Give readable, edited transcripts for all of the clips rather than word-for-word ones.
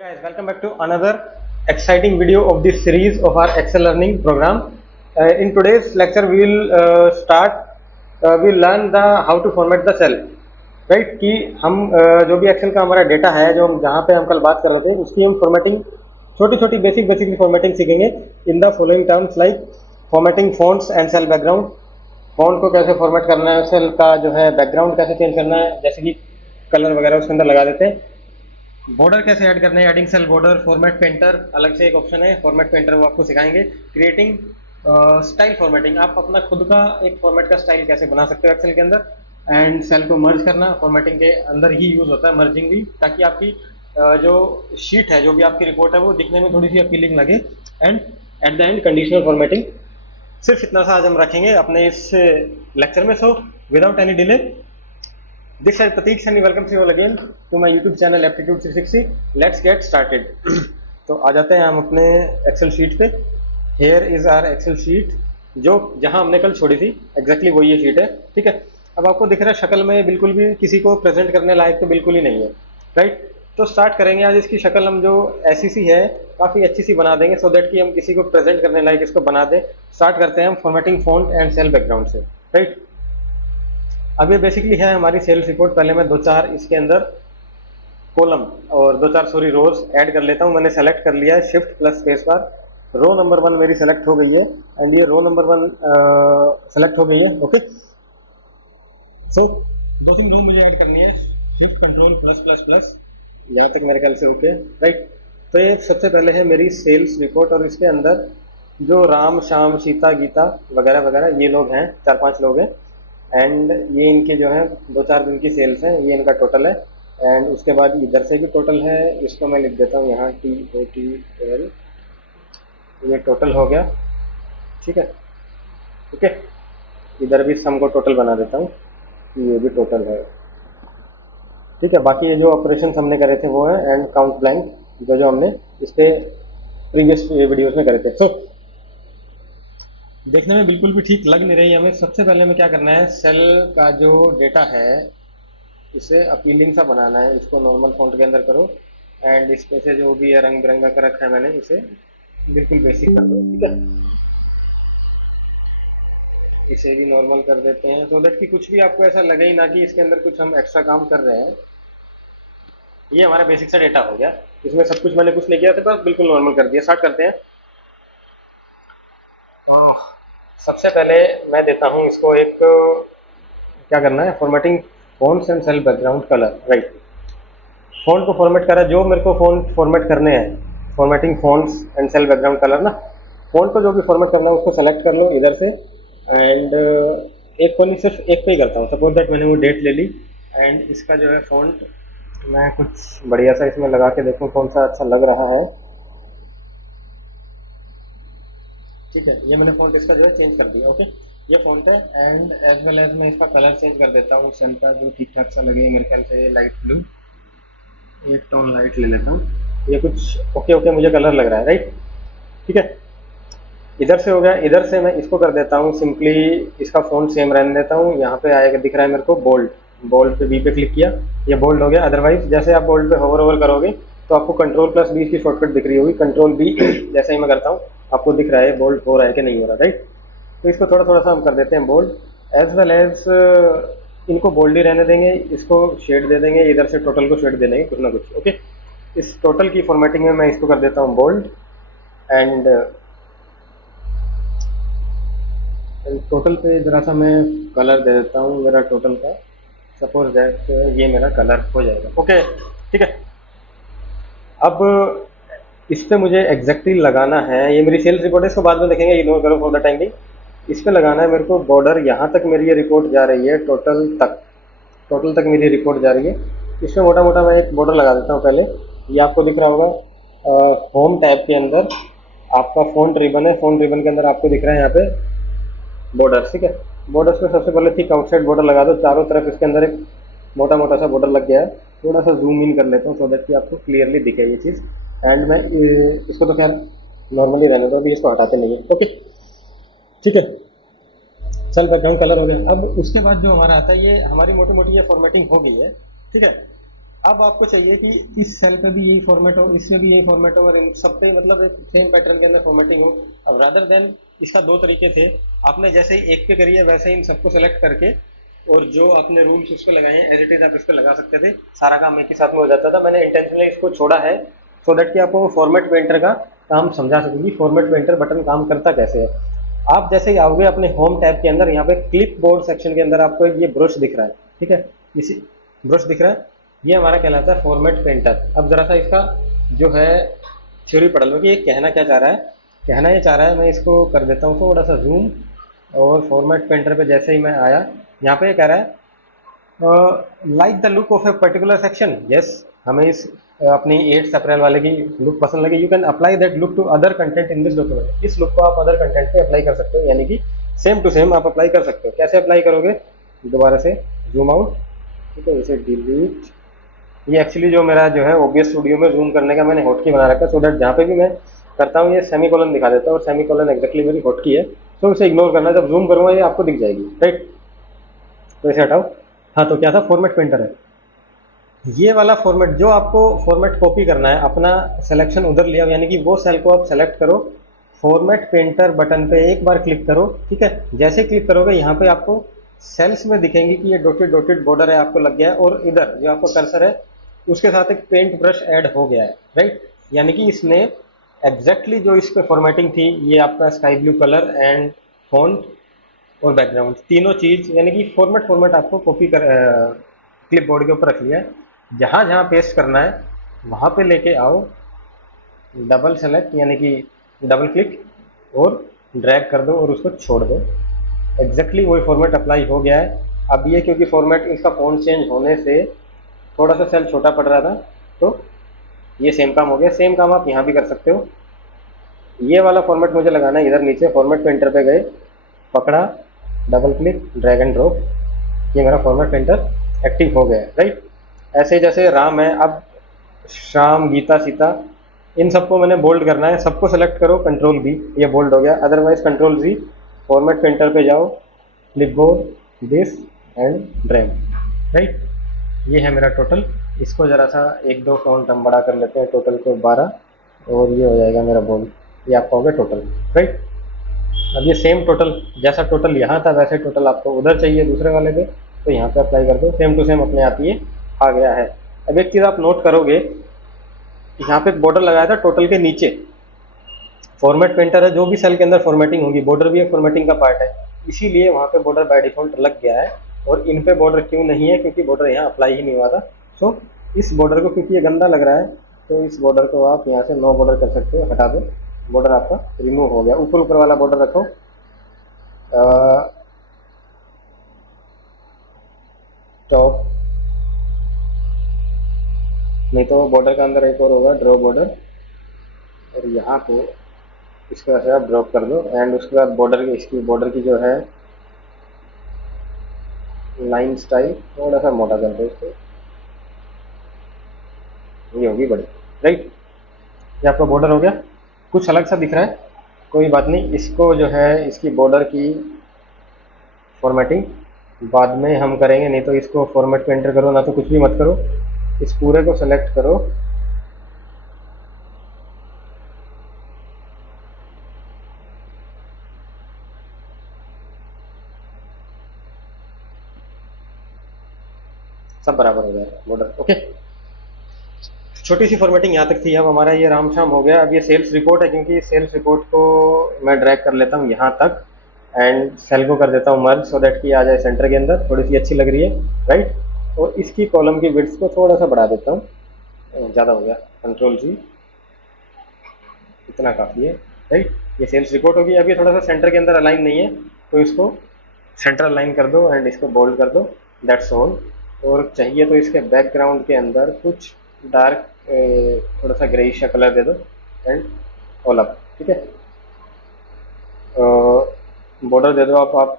Guys, welcome back to another exciting video of this series of our Excel learning program. In today's lecture, we will we'll learn the how to format the cell, right? कि हम जो भी Excel का हमारा data है, जो हम जहाँ पे हम कल बात कर रहे थे, उसकी हम फॉर्मेटिंग छोटी छोटी बेसिक फॉर्मेटिंग सीखेंगे in the following terms like formatting fonts and cell background. Font को कैसे फॉर्मेट करना है, सेल का जो है बैकग्राउंड कैसे चेंज करना है, जैसे कि कलर वगैरह उसके अंदर लगा देते हैं। बॉर्डर कैसे ऐड करना है, adding cell border, format painter अलग से एक ऑप्शन है, फॉर्मेट पेंटर वो आपको सिखाएंगे। क्रिएटिंग स्टाइल फॉर्मेटिंग, आप अपना खुद का एक फॉर्मेट का स्टाइल कैसे बना सकते हो एक्सेल के अंदर। एंड सेल को मर्ज करना फॉर्मेटिंग के अंदर ही यूज होता है, मर्जिंग भी, ताकि आपकी जो शीट है, जो भी आपकी रिपोर्ट है, वो दिखने में थोड़ी सी अपीलिंग लगे। And at the end conditional formatting. सिर्फ इतना सा आज हम रखेंगे अपने इस लेक्चर में। So without any delay, this is Pratik and welcome you all again to my YouTube channel Aptitude 360. Let's get started. तो आ जाते हैं हम अपने एक्सेल शीट पे। Here is our Excel sheet, जो जहां हमने कल छोड़ी थी एग्जैक्टली वो ये शीट है, ठीक है। अब आपको दिख रहा है शक्ल में बिल्कुल भी किसी को प्रेजेंट करने लायक तो बिल्कुल ही नहीं है, राइट। तो स्टार्ट करेंगे आज। इसकी शक्ल हम जो ऐसी सी है काफ़ी अच्छी सी बना देंगे, सो दैट कि हम किसी को प्रेजेंट करने लायक इसको बना दें। स्टार्ट करते हैं हम formatting font and cell background से, राइट। अब ये बेसिकली है हमारी सेल्स रिपोर्ट। पहले मैं दो चार इसके अंदर कॉलम और दो चार रोज ऐड कर लेता हूँ। मैंने सेलेक्ट कर लिया है shift plus space bar. Row number 1 मेरी सेलेक्ट हो गई है एंड ये रो नंबर 1 सेलेक्ट हो गई है, ओके। सो दो तीन रो मुझे ऐड करनी है, shift control plus plus plus, यहाँ तक मेरे ख्याल से ओके, राइट। तो ये सबसे पहले है मेरी सेल्स रिपोर्ट और इसके अंदर जो राम श्याम सीता गीता वगैरह वगैरह ये लोग हैं, 4-5 लोग हैं। एंड ये इनके जो है 2-4 दिन की सेल्स हैं, ये इनका टोटल है। एंड उसके बाद इधर से भी टोटल है, इसको मैं लिख देता हूँ यहाँ TOTL, ये टोटल हो गया, ठीक है, ओके। इधर भी सम को टोटल बना देता हूँ, ये भी टोटल है, ठीक है। बाकी ये जो ऑपरेशन हमने करे थे वो है एंड काउंट ब्लैंक, जो जो हमने इस पे प्रीवियस वीडियोस में करे थे। सो देखने में बिल्कुल भी ठीक लग नहीं रही हमें। सबसे पहले हमें क्या करना है, सेल का जो डेटा है इसे अपीलिंग सा बनाना है। इसको नॉर्मल फॉन्ट के अंदर करो एंड इस पे से जो भी है रंग बिरंगा कर रखा है मैंने, इसे बिल्कुल बेसिक कर दो, ठीक है। इसे भी नॉर्मल कर देते हैं, सो दैट कि कुछ भी आपको ऐसा लगे ही ना कि इसके अंदर कुछ हम एक्स्ट्रा काम कर रहे हैं। ये हमारा बेसिक सा डेटा हो गया, इसमें सब कुछ मैंने कुछ नहीं किया था, बस बिल्कुल नॉर्मल कर दिया। स्टार्ट करते हैं। सबसे पहले मैं देता हूँ इसको एक, क्या करना है, formatting fonts and cell background colour, right. Font को फॉर्मेट करा, जो मेरे को फॉन्ट फॉर्मेट करने हैं, formatting fonts and cell background colour ना। फॉन्ट को जो भी फॉर्मेट करना है उसको सेलेक्ट कर लो इधर से। एंड एक को नहीं, सिर्फ एक पे ही करता हूँ। सपोज दैट मैंने वो डेट ले ली एंड इसका जो है फॉन्ट मैं कुछ बढ़िया सा इसमें लगा के देखूँ कौन सा अच्छा लग रहा है, ठीक है। ये मैंने फॉन्ट इसका जो है चेंज कर दिया, ओके। ये फॉन्ट है एंड एज वेल एज मैं इसका कलर चेंज कर देता हूँ सेल का, जो ठीक ठाक सा लगे मेरे ख्याल से। लाइट ब्लू, एक टोन लाइट ले लेता हूँ। ये कुछ ओके ओके मुझे कलर लग रहा है, राइट, ठीक है। इधर से हो गया। इधर से मैं इसको कर देता हूँ सिंपली, इसका फॉन्ट सेम रहने देता हूँ। यहाँ पे आएगा, दिख रहा है मेरे को बोल्ड, बोल्ड पे बी पे क्लिक किया, ये बोल्ड हो गया। अदरवाइज जैसे आप बोल्ड पे होवर ओवर करोगे तो आपको कंट्रोल प्लस बी की शॉर्टकट दिख रही होगी, कंट्रोल बी जैसे ही मैं करता हूँ आपको दिख रहा है बोल्ड हो रहा है कि नहीं हो रहा, राइट। तो इसको थोड़ा थोड़ा सा हम कर देते हैं बोल्ड, एज वेल एज इनको बोल्ड ही रहने देंगे, इसको शेड दे देंगे, इधर से टोटल को शेड दे देंगे कुछ ना कुछ, ओके। इस टोटल की फॉर्मेटिंग में मैं इसको कर देता हूँ बोल्ड एंड टोटल पे ज़रा सा मैं कलर दे देता हूँ मेरा टोटल का। सपोज दैट ये मेरा कलर हो जाएगा, ओके, ठीक है। अब इस पे मुझे एग्जैक्टली लगाना है, ये मेरी सेल्स रिपोर्ट है, इसको बाद में देखेंगे, इग्नोर करो फॉर द टाइम बिंग। इस पे लगाना है मेरे को बॉर्डर, यहाँ तक मेरी ये रिपोर्ट जा रही है, टोटल तक, टोटल तक मेरी रिपोर्ट जा रही है। इसमें मोटा मोटा मैं एक बॉर्डर लगा देता हूँ पहले। ये आपको दिख रहा होगा होम टैब के अंदर आपका फ़ॉन्ट रिबन है, फ़ॉन्ट रिबन के अंदर आपको दिख रहा है यहाँ पे बॉर्डर्स, ठीक है। बॉर्डर्स पे सबसे पहले थिक आउटसाइड बॉर्डर लगा दो चारों तरफ। इसके अंदर एक मोटा मोटा सा बॉर्डर लग गया है। थोड़ा सा जूम इन कर लेता हूँ सो दैट कि आपको क्लियरली दिखे ये चीज़। एंड मैं इसको तो खैर नॉर्मली रहने दो, अभी इसको हटाते नहीं है, ओके, ठीक है। चल बैकग्राउंड कलर हो गया। अब उसके बाद जो हमारा आता है, ये हमारी मोटी मोटी ये फॉर्मेटिंग हो गई है, ठीक है। अब आपको चाहिए कि इस सेल पे भी यही फॉर्मेट हो, इसमें भी यही फॉर्मेट हो, और इन सब पे मतलब एक सेम पैटर्न के अंदर फॉर्मेटिंग हो। अब रादर देन इसका दो तरीके थे, आपने जैसे ही एक पे करी है वैसे ही इन सबको सेलेक्ट करके और जो आपने रूल्स उस पर लगाए हैं एज इट इज आप इस पर लगा सकते थे, सारा काम एक ही साथ में हो जाता था। मैंने इंटेंशनली इसको छोड़ा है सो दैट कि आपको फॉर्मेट पेंटर का काम समझा सकूंगी, फॉर्मेट पेंटर बटन काम करता कैसे है। आप जैसे ही आओगे अपने होम टैब के अंदर, यहाँ पे क्लिप बोर्ड सेक्शन के अंदर आपको ये ब्रश दिख रहा है, ठीक है, इसी ब्रश दिख रहा है, ये हमारा कहलाता है फॉर्मेट पेंटर। अब जरा सा इसका जो है थ्योरी पढ़ लो कि ये कहना क्या चाह रहा है। कहना ये चाह रहा है, मैं इसको कर देता हूँ थोड़ा सा जूम, और फॉर्मेट पेंटर पे जैसे ही मैं आया, यहाँ पे ये कह रहा है like the look of a particular section. Yes, हमें इस अपनी 8 अप्रैल वाले की लुक पसंद लगी, you can apply that look to other content in this document. इस लुक को आप अदर कंटेंट पे अप्लाई कर सकते हो, यानी कि सेम टू सेम आप अप्लाई कर सकते हो। कैसे अप्लाई करोगे, दोबारा से जूम आउट, ठीक है, इसे डिलीट। ये एक्चुअली जो मेरा जो है ओबीएस स्टूडियो में जूम करने का मैंने हॉटकी बना रखा है, सो दैट जहाँ पे भी मैं करता हूँ ये सेमी कॉलन दिखा देता है, और सेमी कॉलन एग्जैक्टली मेरी हॉटकी है, तो उसे इग्नोर करना, जब जूम करूँगा ये आपको दिख जाएगी, राइट। तो इसे हटाओ। हाँ, तो क्या था, फॉर्मेट पेंटर है ये वाला फॉर्मेट। जो आपको फॉर्मेट कॉपी करना है, अपना सिलेक्शन उधर लिया, यानी कि वो सेल को आप सेलेक्ट करो, फॉर्मेट पेंटर बटन पे एक बार क्लिक करो, ठीक है। जैसे क्लिक करोगे यहाँ पे आपको सेल्स में दिखेंगे कि ये डॉटेड डॉटेड बॉर्डर है आपको लग गया है, और इधर जो आपका कर्सर है उसके साथ एक पेंट ब्रश ऐड हो गया है, राइट। यानी कि इसने एग्जैक्टली जो इस पे फॉर्मेटिंग थी, ये आपका sky blue colour and font और बैकग्राउंड तीनों चीज, यानी कि फॉर्मेट आपको कॉपी कर क्लिप बोर्ड के ऊपर रख लिया है। जहां जहां पेस्ट करना है वहां पे लेके आओ, डबल सेलेक्ट यानी कि डबल क्लिक और ड्रैग कर दो और उसको छोड़ दो। एग्जैक्टली वही फॉर्मेट अप्लाई हो गया है। अब ये क्योंकि फॉर्मेट इसका फॉन्ट चेंज होने से थोड़ा सा सेल छोटा पड़ रहा था, तो ये सेम काम हो गया। सेम काम आप यहाँ भी कर सकते हो। ये वाला फॉर्मेट मुझे लगाना है इधर नीचे, फॉर्मेट पेंटर पे गए, पकड़ा, double click, drag and drop, ये मेरा फॉर्मेट पेंटर एक्टिव हो गया है, राइट। ऐसे जैसे राम है, अब श्याम, गीता, सीता, इन सबको मैंने बोल्ड करना है, सबको सेलेक्ट करो, कंट्रोल बी, ये बोल्ड हो गया, अदरवाइज कंट्रोल जी। फॉर्मेट पेंटर पे जाओ, clip board, this and drag, right. ये है मेरा टोटल। इसको जरा सा एक दो फॉन्ट हम बड़ा कर लेते हैं, टोटल को 12, और ये हो जाएगा मेरा बोल्ड, ये आपका हो गया टोटल, राइट। अब ये सेम टोटल, जैसा टोटल यहाँ था वैसे टोटल आपको उधर चाहिए दूसरे वाले पे, तो यहाँ पे अप्लाई कर दो, सेम टू सेम अपने आप ये आ गया है। अब एक चीज़ आप नोट करोगे, यहाँ पे एक बॉर्डर लगाया था टोटल के नीचे, फॉर्मेट पेंटर है, जो भी सेल के अंदर फॉर्मेटिंग होगी बॉर्डर भी एक फॉर्मेटिंग का पार्ट है, इसीलिए वहाँ पे बॉर्डर बाय डिफॉल्ट लग गया है। और इन पे बॉर्डर क्यों नहीं है, क्योंकि बॉर्डर यहाँ अप्लाई ही नहीं हुआ था। सो इस बॉर्डर को, क्योंकि ये गंदा लग रहा है, तो इस बॉर्डर को आप यहाँ से नो बॉर्डर कर सकते हो, हटा दो, बॉर्डर आपका रिमूव हो गया। ऊपर ऊपर वाला बॉर्डर रखो, टॉप, नहीं तो बॉर्डर का अंदर एक और होगा ड्रॉ बॉर्डर, और यहाँ पे इसको ऐसे आप ड्रॉप कर दो, एंड उसके बाद बॉर्डर की, इसकी बॉर्डर की जो है लाइन स्टाइल थोड़ा सा मोटा कर दो इसको, ये होगी बड़ी, राइट। ये आपका बॉर्डर हो गया, कुछ अलग सा दिख रहा है, कोई बात नहीं, इसको जो है इसकी बॉर्डर की फॉर्मेटिंग बाद में हम करेंगे, नहीं तो इसको फॉर्मेट पे एंटर करो, ना तो कुछ भी मत करो, इस पूरे को सेलेक्ट करो, सब बराबर हो जाएगा बॉर्डर, ओके। छोटी सी फॉर्मेटिंग यहाँ तक थी। अब हमारा ये राम शाम हो गया। अब ये सेल्स रिपोर्ट है, क्योंकि सेल्स रिपोर्ट को मैं ड्रैग कर लेता हूँ यहाँ तक, एंड सेल को कर देता हूँ मर्ज, सो दैट कि आ जाए सेंटर के अंदर, थोड़ी सी अच्छी लग रही है, राइट। और इसकी कॉलम की विड्थ को थोड़ा सा बढ़ा देता हूँ, ज़्यादा हो गया, कंट्रोल जी, इतना काफ़ी है, राइट। ये सेल्स रिपोर्ट होगी। अब ये थोड़ा सा सेंटर के अंदर अलाइन नहीं है, तो इसको सेंटर अलाइन कर दो एंड इसको बोल्ड कर दो, दैट्स ऑल। और चाहिए तो इसके बैकग्राउंड के अंदर कुछ डार्क थोड़ा सा ग्रेइश कलर दे दो, एंड ऑल अप, ठीक है। बॉर्डर दे दो आप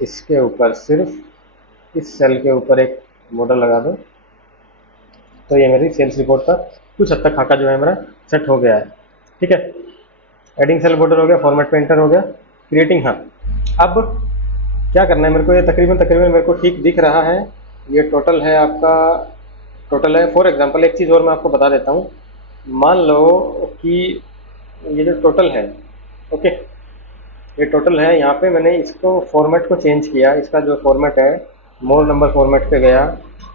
इसके ऊपर, सिर्फ इस सेल के ऊपर एक बॉर्डर लगा दो, तो ये मेरी सेल्स रिपोर्ट का कुछ हद तक खाका जो है मेरा सेट हो गया है, ठीक है। एडिंग सेल बॉर्डर हो गया, फॉर्मेट पेंटर हो गया, क्रिएटिंग, हाँ। अब क्या करना है मेरे को, ये तकरीबन तकरीबन मेरे को ठीक दिख रहा है। ये टोटल है आपका, टोटल है। फॉर एग्जांपल एक चीज़ और मैं आपको बता देता हूँ। मान लो कि ये जो टोटल है, ओके, ये टोटल है। यहाँ पे मैंने इसको फॉर्मेट को चेंज किया, इसका जो फॉर्मेट है मोर नंबर फॉर्मेट पे गया,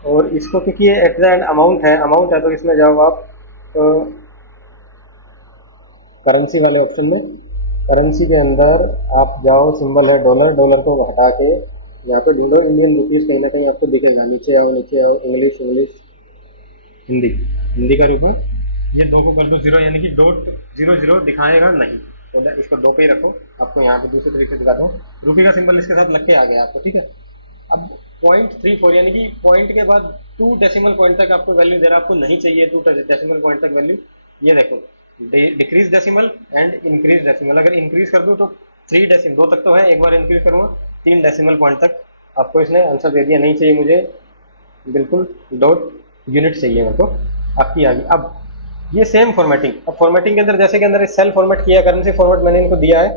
और इसको क्योंकि ये एट द एंड अमाउंट है तो इसमें जाओ आप करेंसी वाले ऑप्शन में। करेंसी के अंदर आप जाओ, सिंबल है डॉलर, डॉलर को हटा के यहाँ पे ढूंढो इंडियन रुपीज़, कहीं ना कहीं आपको दिखेगा। नीचे आओ, नीचे आओ, इंग्लिश, इंग्लिश, हिंदी, हिंदी का रूप है। ये दो को कर दो जीरो, यानी कि डॉट जीरो जीरो दिखाएगा नहीं, तो इसको दो पे ही रखो। आपको यहाँ पे दूसरे तरीके से दिखाता हूँ। रुपये का सिंबल इसके साथ लग के आ गया आपको, ठीक है। अब 0.34 यानी कि पॉइंट के बाद 2 डेसिमल पॉइंट तक आपको वैल्यू दे रहा है, आपको नहीं चाहिए 2 डेसिमल पॉइंट तक वैल्यू। ये देखो, decrease decimal and increase decimal. अगर इंक्रीज कर दूँ तो 3 डेसिमल, 2 तक तो है, एक बार इंक्रीज करूँगा 3 डेसिमल पॉइंट तक आपको इसने आंसर दे दिया। नहीं चाहिए मुझे, बिल्कुल डॉट यूनिट चाहिए मेरे को, आपकी आ गई। अब ये सेम फॉर्मेटिंग, अब फॉर्मेटिंग के अंदर जैसे कि अंदर सेल फॉर्मेट किया, करेंसी फॉर्मेट मैंने इनको दिया है,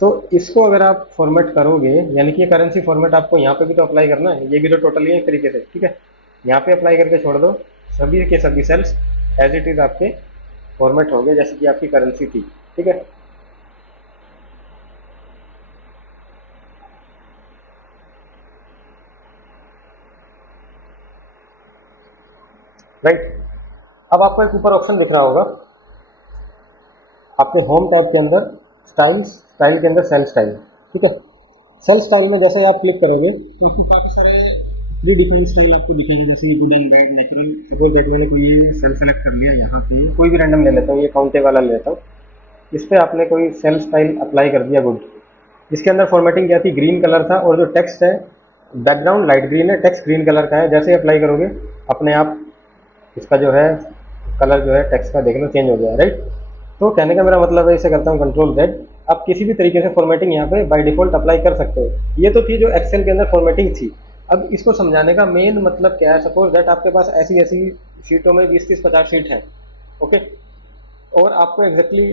तो इसको अगर आप फॉर्मेट करोगे, यानी कि ये करेंसी फॉर्मेट आपको यहाँ पे भी तो अप्लाई करना है, ये भी तो टोटली है एक तरीके से, ठीक है। यहाँ पे अप्लाई करके छोड़ दो, सभी के सभी सेल्स एज इट इज आपके फॉर्मेट हो गए जैसे कि आपकी करेंसी थी, ठीक है। राइट। अब आपको एक ऊपर ऑप्शन दिख रहा होगा आपके होम टैब के अंदर, स्टाइल्स, स्टाइल के अंदर सेल स्टाइल, ठीक है। सेल स्टाइल में जैसे आप क्लिक करोगे तो आपको काफ़ी सारे प्री डिफाइंड स्टाइल आपको दिखेंगे, जैसे good and bad, natural. Suppose that मैंने कोई ये सेल सेलेक्ट कर लिया, यहाँ पे कोई भी रैंडम ले लेता हूँ, ये काउंटे वाला ले लेता हूँ। इस पर आपने कोई सेल स्टाइल अप्लाई कर दिया, गुड। इसके अंदर फॉर्मेटिंग क्या थी, ग्रीन कलर था, और जो टेक्स्ट है बैकग्राउंड लाइट ग्रीन है, टेक्स्ट ग्रीन कलर का है। जैसे ही अप्लाई करोगे अपने आप इसका जो है कलर जो है टेक्स्ट का देख लो चेंज हो गया, राइट। तो कहने का मेरा मतलब है, इसे करता हूँ कंट्रोल जेड। आप किसी भी तरीके से फॉर्मेटिंग यहाँ पे बाय डिफॉल्ट अप्लाई कर सकते हो। ये तो थी जो एक्सेल के अंदर फॉर्मेटिंग थी। अब इसको समझाने का मेन मतलब क्या है, सपोज दैट आपके पास ऐसी ऐसी शीटों में 20-30-50 शीट है, ओके, और आपको एग्जैक्टली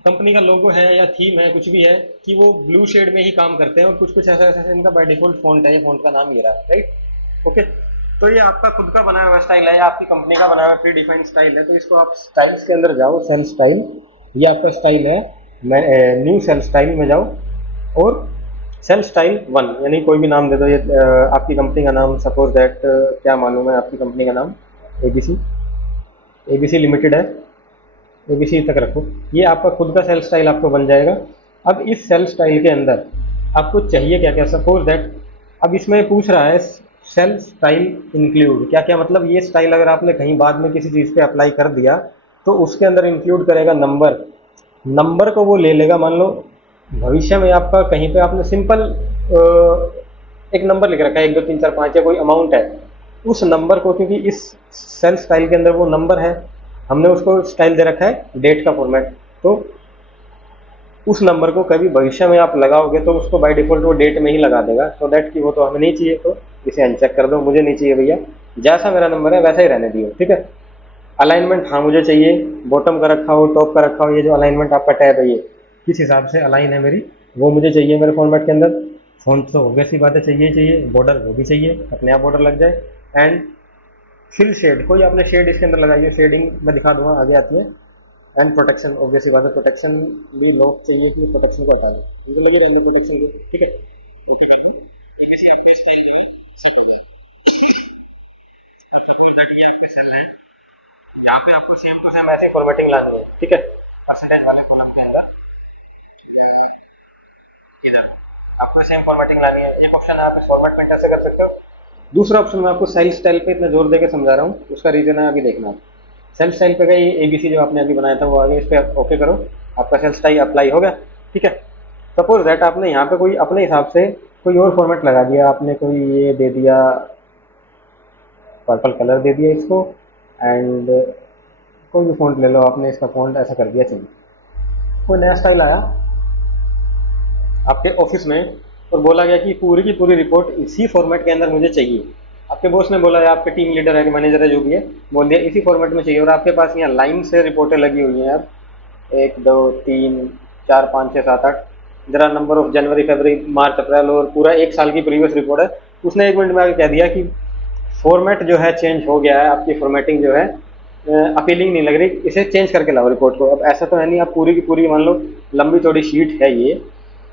कंपनी का लोगो है या थीम है, कुछ भी है, कि वो ब्लू शेड में ही काम करते हैं, और कुछ कुछ ऐसा ऐसा इनका बाय डिफॉल्ट फॉन्ट है, ये फॉन्ट का नाम ये रहा, राइट, ओके। तो ये आपका खुद का बनाया हुआ स्टाइल है या आपकी कंपनी का बनाया हुआ प्री डिफाइंड स्टाइल है, तो इसको आप स्टाइल्स के अंदर जाओ, सेल स्टाइल, ये आपका स्टाइल है। मैं न्यू सेल स्टाइल में जाओ, और सेल स्टाइल 1 यानी कोई भी नाम दे दो। ये आपकी कंपनी का नाम, सपोज दैट क्या मालूम है आपकी कंपनी का नाम, एबीसी, एबीसी लिमिटेड है, एबीसी तक रखो। ये आपका खुद का सेल स्टाइल आपको बन जाएगा। अब इस सेल स्टाइल के अंदर आपको चाहिए क्या क्या, सपोज दैट अब इसमें पूछ रहा है सेल स्टाइल इंक्लूड, क्या क्या मतलब, ये स्टाइल अगर आपने कहीं बाद में किसी चीज़ पे अप्लाई कर दिया तो उसके अंदर इंक्लूड करेगा नंबर, नंबर को वो ले लेगा। मान लो भविष्य में आपका कहीं पे आपने सिंपल एक नंबर लिख रखा है 1 2 3 4 5 या कोई अमाउंट है, उस नंबर को, क्योंकि इस सेल स्टाइल के अंदर वो नंबर है, हमने उसको स्टाइल दे रखा है डेट का फॉर्मेट, तो उस नंबर को कभी भविष्य में आप लगाओगे तो उसको बाय डिफॉल्ट वो डेट में ही लगा देगा। सो दैट कि वो तो हमें नहीं चाहिए, तो इसे अनचेक कर दो, मुझे नहीं चाहिए भैया, जैसा मेरा नंबर है वैसा ही रहने दियो, ठीक है। अलाइनमेंट हाँ मुझे चाहिए, बॉटम का रखा हो, टॉप का रखा हो, ये जो अलाइनमेंट आपका टैब है ये किस हिसाब से अलाइन है मेरी, वो मुझे चाहिए मेरे फॉर्मेट के अंदर। फ़ॉन्ट तो ऑब्वियस सी बात है चाहिए ही चाहिए, बॉर्डर वो भी चाहिए, अपने आप बॉर्डर लग जाए। एंड फिल शेड, कोई आपने शेड इसके अंदर लगाई है, शेडिंग मैं दिखा दूंगा आगे आती है। एंड प्रोटेक्शन, ऑब्वियस सी बात है, प्रोटेक्शन भी लॉक चाहिए कि प्रोटेक्शन को हटा दें, मुझे लगे रहने प्रोटेक्शन को, ठीक है। ओके कर दूँ तो किसी अपने स्टाइल में सेट हो जाए। अब सपोज दैट ये आपके सेल है, यहाँ पे आपको सेम टू सेम ऐसे फॉर्मेटिंग लानी है, ठीक है। परसेंटेज वाले कॉलम के अंदर इधर आपको सेम फॉर्मेटिंग लानी है। एक ऑप्शन है आप इस फॉर्मेट में कैसे कर सकते हो। दूसरा ऑप्शन मैं आपको सेल स्टाइल पे इतना जोर देकर समझा रहा हूँ, उसका रीजन है अभी देखना। सेल स्टाइल पे गई, एबीसी जो आपने अभी बनाया था वो आगे, इस पर ओके करो, आपका सेल स्टाइल अप्लाई हो गया, ठीक है। सपोज दैट आपने यहाँ पे कोई अपने हिसाब से कोई और फॉर्मेट लगा दिया, आपने कोई ये दे दिया, पर्पल कलर दे दिया इसको, एंड कोई भी फॉन्ट ले लो आपने, इसका फॉन्ट ऐसा कर दिया, चाहिए कोई नया स्टाइल आया आपके ऑफिस में और बोला गया कि पूरी की पूरी रिपोर्ट इसी फॉर्मेट के अंदर मुझे चाहिए। आपके बॉस ने बोला है, आपके टीम लीडर है कि मैनेजर है जो भी है, बोल दिया इसी फॉर्मेट में चाहिए, और आपके पास यहाँ लाइन से रिपोर्टें लगी हुई हैं, अब 1 2 3 4 5 6 7 8 there are number of January February March April और पूरा एक साल की प्रीवियस रिपोर्ट है। उसने 1 मिनट में आगे कह दिया कि फॉर्मेट जो है चेंज हो गया है, आपकी फॉर्मेटिंग जो है अपीलिंग नहीं लग रही, इसे चेंज करके लाओ रिपोर्ट को। अब ऐसा तो है नहीं आप पूरी की पूरी मान लो लंबी चौड़ी शीट है ये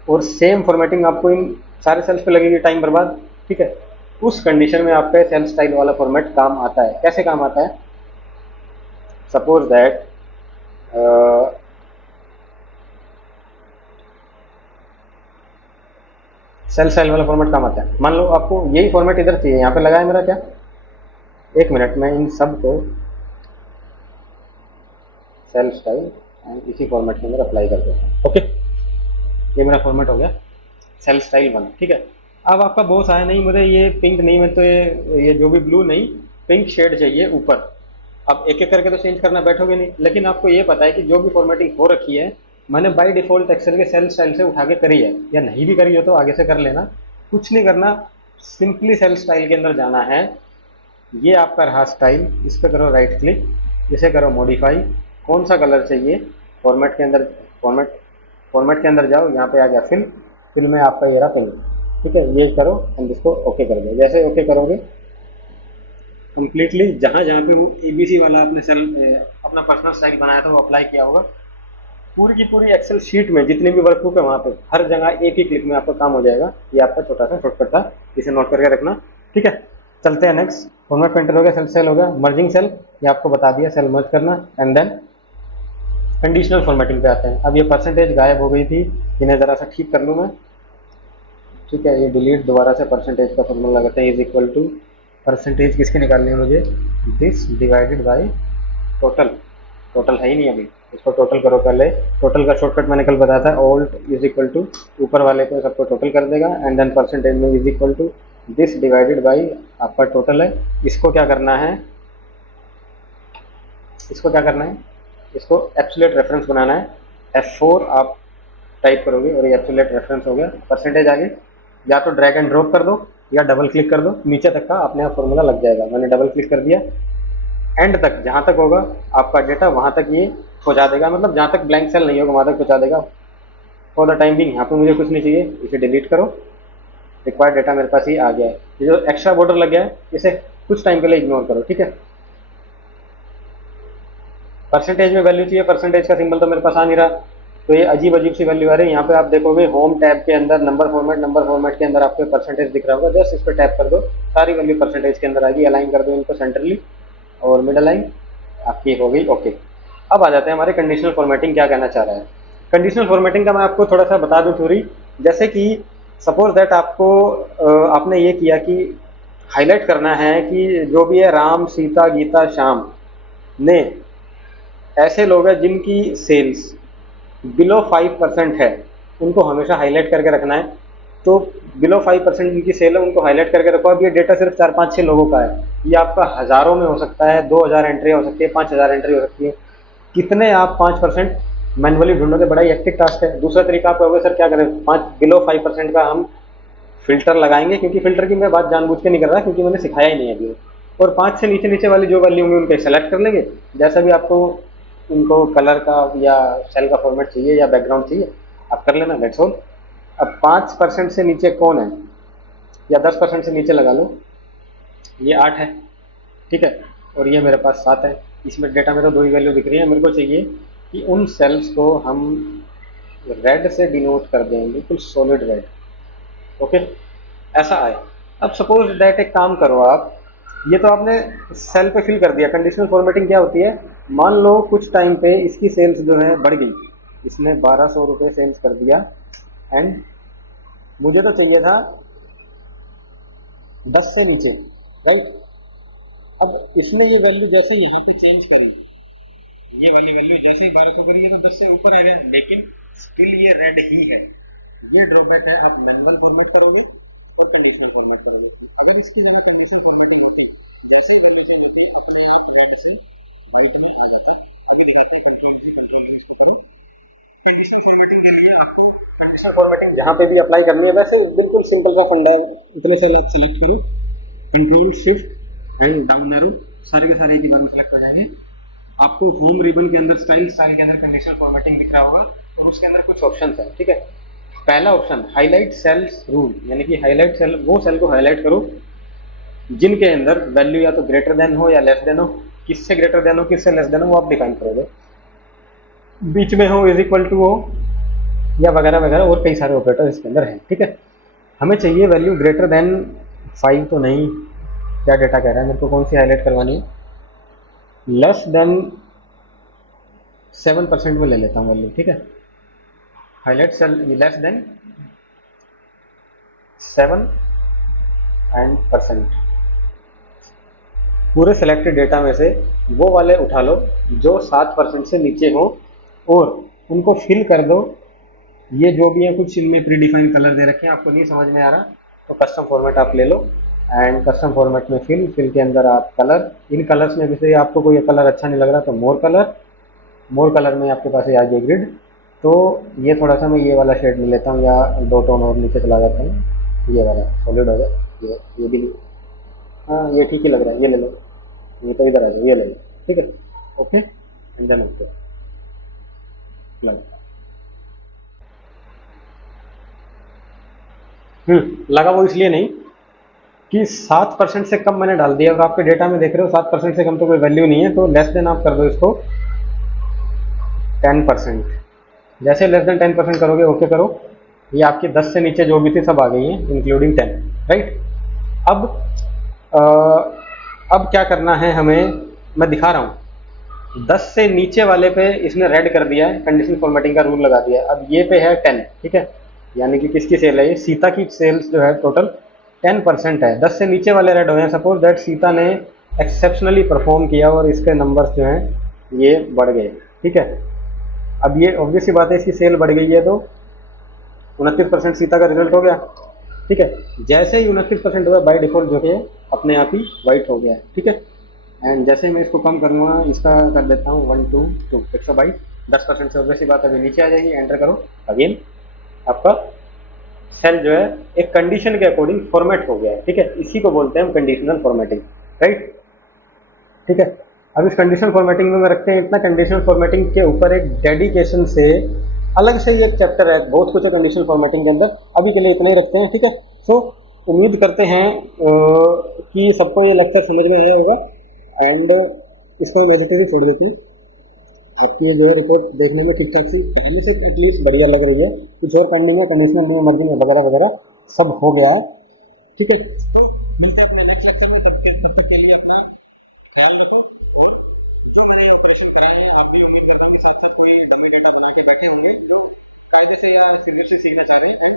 और सेम फॉर्मेटिंग आपको इन सारे सेल्स पे लगेगी, टाइम बर्बाद। ठीक है, उस कंडीशन में आपका सेल स्टाइल वाला फॉर्मेट काम आता है। कैसे काम आता है? सपोज दैट सेल स्टाइल वाला फॉर्मेट काम आता है। मान लो आपको यही फॉर्मेट इधर चाहिए, यहाँ पे लगा है मेरा क्या, 1 मिनट में इन सब को सेल स्टाइल एंड इसी फॉर्मेट के अंदर अप्लाई कर देता हूँ। ओके, ये मेरा फॉर्मेट हो गया सेल स्टाइल 1। ठीक है, अब आपका बॉस आया, नहीं मुझे ये पिंक नहीं, मैं तो ये जो भी ब्लू नहीं, पिंक शेड चाहिए ऊपर। अब एक एक करके तो चेंज करना बैठोगे नहीं, लेकिन आपको ये पता है कि जो भी फॉर्मेटिंग हो रखी है मैंने बाय डिफॉल्ट एक्सेल के सेल स्टाइल से उठा के करी है, या नहीं भी करी हो तो आगे से कर लेना, कुछ नहीं करना, सिंपली सेल स्टाइल के अंदर जाना है। ये आपका रहा स्टाइल, इस पर करो राइट क्लिक, इसे करो मॉडिफाई, कौन सा कलर चाहिए फॉर्मेट के अंदर, फॉर्मेट के अंदर जाओ, यहाँ पे आ गया फिल, फिल में आपका ये रहा पिंक। ठीक है, ये करो एंड इसको ओके कर दो। जैसे ओके करोगे कंप्लीटली जहाँ जहाँ पे वो एबीसी वाला आपने सेल अपना पर्सनल स्टाइल बनाया था वो अप्लाई किया होगा, पूरी की पूरी एक्सेल शीट में जितने भी वर्कबुक है वहाँ पे हर जगह एक ही क्लिक में आपका काम हो जाएगा। ये आपका छोटा सा शॉर्टकट था, इसे नोट करके रखना। ठीक है, चलते हैं नेक्स्ट। फॉर्मेट पेंटर हो गया, सेल सेल हो गया, मर्जिंग सेल ये आपको बता दिया, सेल मर्ज करना, एंड देन कंडीशनल फॉर्मेटिंग पे आते हैं। अब ये परसेंटेज गायब हो गई थी, इन्हें ज़रा सा ठीक कर लूँ मैं। ठीक है, ये डिलीट, दोबारा से परसेंटेज का फॉर्मूला लगाते हैं, इज इक्वल टू परसेंटेज किसकी निकालनी है मुझे, this divided by total. Total है ही नहीं अभी, इसको टोटल करो पहले। टोटल का शॉर्टकट मैंने कल बताया था, ऑल्ट इज इक्वल टू ऊपर वाले को सबको टोटल कर देगा, एंड देन परसेंटेज में is equal to this divided by आपका टोटल है। इसको क्या करना है, इसको क्या करना है, इसको एब्सोल्यूट रेफरेंस बनाना है। F4 आप टाइप करोगे और ये एब्सोल्यूट रेफरेंस हो गया। परसेंटेज आगे या तो ड्रैग एंड ड्रॉप कर दो या डबल क्लिक कर दो, नीचे तक का अपने आप फॉर्मूला लग जाएगा। मैंने डबल क्लिक कर दिया, एंड तक जहाँ तक होगा आपका डेटा वहाँ तक ये पहुँचा देगा, मतलब जहाँ तक ब्लैंक सेल नहीं होगा वहाँ तक पहुँचा देगा। फॉर द टाइम बिंग यहाँ पे मुझे कुछ नहीं चाहिए, इसे डिलीट करो, रिक्वायर्ड डेटा मेरे पास ही आ गया है। ये जो एक्स्ट्रा बॉर्डर लग गया है इसे कुछ टाइम के लिए इग्नोर करो। ठीक है, परसेंटेज में वैल्यू चाहिए, परसेंटेज का सिंबल तो मेरे पास आ नहीं रहा, तो ये अजीब अजीब सी वैल्यू आ रही है। यहाँ पे आप देखोगे होम टैब के अंदर नंबर फॉर्मेट के अंदर आपको परसेंटेज दिख रहा होगा, जस्ट इस पर टैप कर दो, सारी वैल्यू परसेंटेज के अंदर आएगी। अलाइन कर दो इनको सेंट्रली और मिड अलाइन, आपकी हो गई ओके। अब आ जाते हैं हमारे कंडीशनल फॉर्मेटिंग क्या कहना चाह रहा है। कंडीशनल फॉर्मेटिंग का मैं आपको थोड़ा सा बता दूं थ्योरी। जैसे कि सपोज दैट आपको आपने ये किया कि हाईलाइट करना है कि जो भी है राम सीता गीता श्याम ने ऐसे लोग हैं जिनकी सेल्स बिलो 5% है, उनको हमेशा हाईलाइट करके रखना है। तो बिलो 5% जिनकी सेल है उनको हाईलाइट करके रखो। अब ये डेटा सिर्फ 4-5-6 लोगों का है, ये आपका हज़ारों में हो सकता है, 2000 एंट्री हो सकती है, 5000 एंट्री हो सकती है। कितने आप 5% मैनुअली ढूंढोगे, बड़ा ही एक्टिव टास्क है। दूसरा तरीका आप कहोगे सर क्या करें, बिलो 5% का हम फिल्टर लगाएंगे, क्योंकि फिल्टर की मैं बात जानबूझ के नहीं कर रहा क्योंकि मैंने सिखाया ही नहीं है अभी। और 5 से नीचे नीचे वाली जो वैल्यू होंगी उनके सेलेक्ट कर लेंगे, जैसा भी आपको उनको कलर का या सेल का फॉर्मेट चाहिए या बैकग्राउंड चाहिए आप कर लेना, दैट्स ऑल। अब 5% से नीचे कौन है, या 10% से नीचे लगा लो, ये 8 है। ठीक है, और ये मेरे पास 7 है। इसमें डेटा में तो 2 ही वैल्यू दिख रही है। मेरे को चाहिए कि उन सेल्स को हम रेड से डिनोट कर दें, बिल्कुल सॉलिड रेड। ओके, ऐसा आए। अब सपोज दैट एक काम करो आप, ये तो आपने सेल पे फिल कर दिया। कंडीशनल फॉर्मेटिंग क्या होती है, मान लो कुछ टाइम पे इसकी सेल्स जो है बढ़ गई, इसने 1200 रुपये सेल्स कर दिया, एंड मुझे तो चाहिए था 10 से नीचे, राइट। अब इसने ये वैल्यू जैसे यहाँ पे चेंज करी, ये वाली वैल्यू जैसे ही 1200 करी है तो 10 से ऊपर आ गया, लेकिन स्टिल ये रेड ही है। ये ड्रॉबैक है, आप मैनुअल फॉर्मेट करोगे और कंडीशनल फॉर्मेट करोगे। फॉर्मेटिंग जहाँ पे भी अप्लाई करनी है वैसे बिल्कुल सिंपल सा फंडा है। इतने सेल आप सेलेक्ट करो, control shift and down arrow, सारे के सारे एक ही बार में सेलेक्ट हो जाएंगे। आपको होम रिबन के अंदर स्टाइल के अंदर कंडीशनल फॉर्मेटिंग दिख रहा होगा और उसके अंदर कुछ ऑप्शन है। ठीक है, पहला ऑप्शन हाईलाइट सेल्स रूल, यानी कि हाईलाइट सेल, वो सेल को हाईलाइट करो जिनके अंदर वैल्यू या तो ग्रेटर देन हो या लेस देन हो। किससे ग्रेटर देन हो किससे लेस देन हो वो आप डिफाइन करोगे। बीच में हो, इज इक्वल टू हो, या वगैरह वगैरह और कई सारे ऑपरेटर इसके अंदर हैं। ठीक है, हमें चाहिए वैल्यू ग्रेटर देन 5 तो नहीं, क्या डेटा कह रहा है मेरे को, कौन सी हाईलाइट करवानी है, लेस देन 7% में ले लेता हूँ वैल्यू। ठीक है, हाईलाइट सेल लेस देन 7% पूरे सेलेक्टेड डेटा में से वो वाले उठा लो जो 7% से नीचे हो और उनको फिल कर दो। ये जो भी है कुछ इनमें प्री डिफाइंड कलर दे रखे हैं, आपको नहीं समझ में आ रहा तो कस्टम फॉर्मेट आप ले लो एंड कस्टम फॉर्मेट में फिल के अंदर आप कलर, इन कलर्स में भी से आपको कोई कलर अच्छा नहीं लग रहा तो मोर कलर में आपके पास आ गई ग्रिड। तो ये थोड़ा सा मैं ये वाला शेड ले लेता हूँ या 2 टोन और नीचे चला जाता हूँ, ये वाला सॉलिड हो जाए, ये भी, हाँ ये ठीक ही लग रहा है, ये ले लो, ये तो इधर आ जाओ, ये ले लो। ठीक है, ओके एंड देन ओके लग लगा वो इसलिए नहीं कि 7% से कम मैंने डाल दिया और आपके डेटा में देख रहे हो 7% से कम तो कोई वैल्यू नहीं है, तो लेस देन आप कर दो इसको 10%। जैसे लेस देन 10% करोगे ओके करो, ये आपकी 10 से नीचे जो भी थी सब आ गई है इंक्लूडिंग 10, राइट। अब अ, अब क्या करना है हमें, मैं दिखा रहा हूँ। 10 से नीचे वाले पे इसने रेड कर दिया है, कंडीशनल फॉर्मेटिंग का रूल लगा दिया है। अब ये पे है 10, ठीक है, यानी कि किसकी सेल है, ये सीता की सेल्स जो है टोटल 10% है। 10 से नीचे वाले रेड हुए हैं, सपोज दैट सीता ने एक्सेप्शनली परफॉर्म किया और इसके नंबर्स जो हैं ये बढ़ गए। ठीक है, अब ये ऑब्वियस सी बात है, इसकी सेल बढ़ गई है तो 29% सीता का रिजल्ट हो गया। ठीक है, जैसे ही 29% हुआ बाई डिफॉल्ट जो है अपने आप ही वाइट हो गया है। ठीक है, एंड जैसे मैं इसको कम करूँगा, इसका कर देता हूँ 1 2 2 122, 10% से ऑब्वियस सी बात है अभी नीचे आ जाएगी। एंटर करो, अगेन आपका सेल जो है एक कंडीशन के अकॉर्डिंग फॉर्मेट हो गया है। ठीक है, इसी को बोलते हैं हम कंडीशनल फॉर्मेटिंग, राइट। ठीक है, अब इस कंडीशनल फॉर्मेटिंग में रखते हैं इतना, कंडीशनल फॉर्मेटिंग के ऊपर एक डेडिकेशन से अलग से ये चैप्टर है, बहुत कुछ है कंडीशनल फॉर्मेटिंग के अंदर, अभी के लिए इतना ही रखते हैं। ठीक है, सो उम्मीद करते हैं कि सबको ये लेक्चर समझ में आया होगा एंड इसको मैं एडिटिंग छोड़ देती हूँ। आपकी ये जो है रिपोर्ट देखने में ठीक ठाक सी पहले से एटलीस्ट बढ़िया लग रही है, कुछ और पेंडिंग है, कंडीशनल में मर्जिंग वगैरह वगैरह सब हो गया है। ठीक है, तो मिलते हैं अपने नेक्स्ट लेक्चर में, तब तक के लिए अपना ख्याल रखो और जो मैंने ऑपरेशन कराए हैं आप भी उम्मीद करता हूँ कि साथ साथ कोई डमी डेटा बना के बैठे होंगे जो कायदे से या सिंगल से सीखना चाह रहे हैं एंड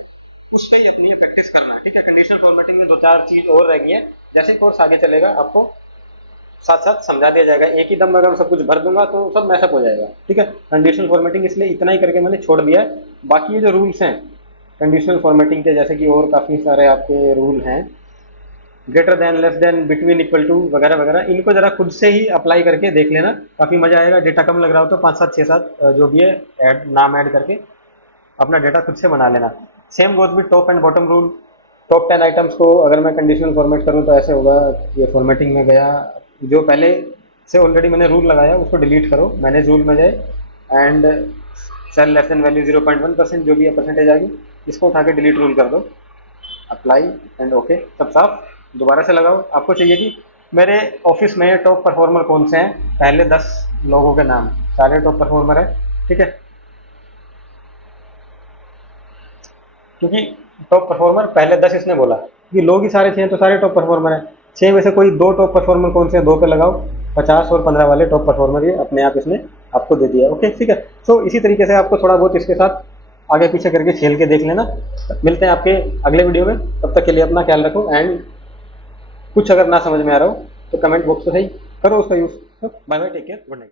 उस पर ही अपनी प्रैक्टिस करना है। ठीक है, कंडीशनल फॉर्मेटिंग में 2-4 चीज और रह गई है, जैसे कोर्स आगे चलेगा आपको साथ साथ समझा दिया जाएगा। एक ही दम अगर सब कुछ भर दूंगा तो सब मैसअप हो जाएगा। ठीक है, कंडीशनल फॉर्मेटिंग इसलिए इतना ही करके मैंने छोड़ दिया है। बाकी ये जो रूल्स हैं कंडीशनल फॉर्मेटिंग के, जैसे कि और काफ़ी सारे आपके रूल हैं, greater than, less than, between, equal to वगैरह वगैरह, इनको जरा खुद से ही अप्लाई करके देख लेना, काफ़ी मजा आएगा। डेटा कम लग रहा हो तो 5 7 6 7 जो भी है नाम ऐड करके अपना डेटा खुद से बना लेना। Same goes with top and bottom rule. Top 10 items को अगर मैं कंडीशनल फॉर्मेट करूँ तो ऐसे होगा, ये फॉर्मेटिंग में गया, जो पहले से ऑलरेडी मैंने रूल लगाया उसको डिलीट करो, मैनेज रूल में जाए and cell less than value 0.1% जो भी है परसेंटेज आ गई, इसको उठा के डिलीट रूल कर दो, अप्लाई एंड ओके, सब साफ। दोबारा से लगाओ, आपको चाहिए कि मेरे ऑफिस में टॉप परफॉर्मर कौन से हैं, पहले 10 लोगों के नाम, सारे टॉप परफॉर्मर है। ठीक है, क्योंकि टॉप परफॉर्मर पहले 10 इसने बोला कि लोग ही सारे 6 तो सारे टॉप परफॉर्मर हैं। 6 में से कोई 2 टॉप परफॉर्मर कौन से हैं, 2 पे लगाओ, 50 और 15 वाले टॉप परफॉर्मर ये अपने आप इसने आपको दे दिया। ओके, ठीक है, सो इसी तरीके से आपको थोड़ा बहुत इसके साथ आगे पीछे करके खेल के देख लेना। मिलते हैं आपके अगले वीडियो में, तब तक के लिए अपना ख्याल रखो एंड कुछ अगर ना समझ में आ रहा हो तो कमेंट बॉक्स पे सही करो उसका use. Bye bye, take care, good night.